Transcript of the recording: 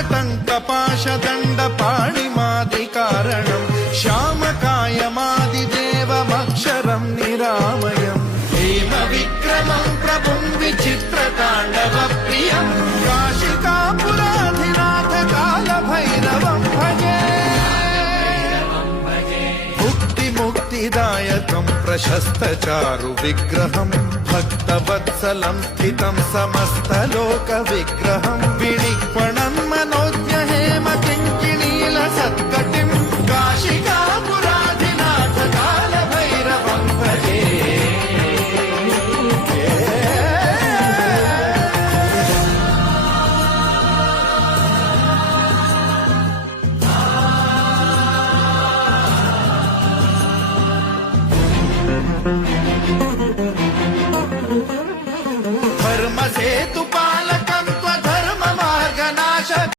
जटङ्कपाशदण्डपाणिमादिकारणम् श्यामकायमादिदेवमक्षरम् निरामयम् हेमविक्रमम् प्रभुम् विचित्रताण्डवप्रियम् काशिकापुराधिनाथ कालभैरवम् भजे मुक्तिदायकम् प्रशस्तचारु विग्रहम् भक्तवत्सलम् स्थितम् समस्तलोकविग्रहम् विनिक्वणम् मनोज्ञ हेम किङ्किणील सत्कटिम् काशिकापुराधिनाथ कालभैरवम् भजे धर्मसेतु